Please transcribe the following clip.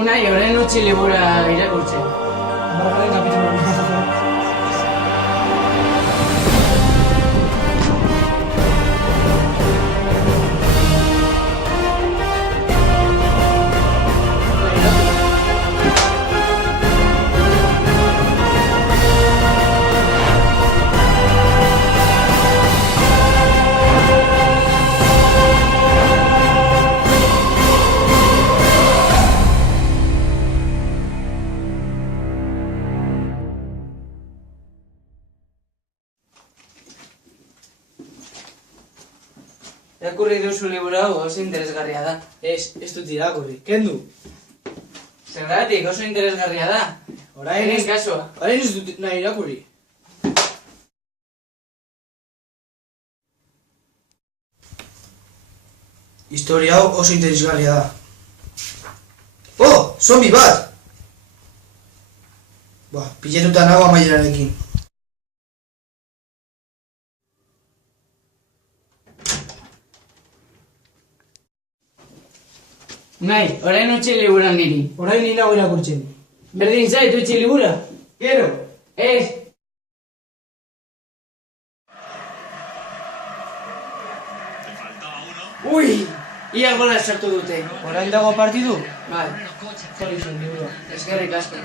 Unai, orain utzi libura irakurtzen. Bargarren kapitulu. Irakurri duzu libura hau oso interesgarria da. Ez dut irakurri. Kendu. Zergatik oso interesgarria da. Egin kasua. Orain ez dut nahi irakurri. Historia hau oso interesgarria da. Oh, zombi bat! Piletuta nago amaierarekin. Unai, orain utzi libura niri. Orain ni nago irakurtzen. Berdin zait utzi libura. Gero! Ez. Ui! Ia gola sartu dute. Orain dago partidu? Bai, Hori zen libura. eskerrik asko.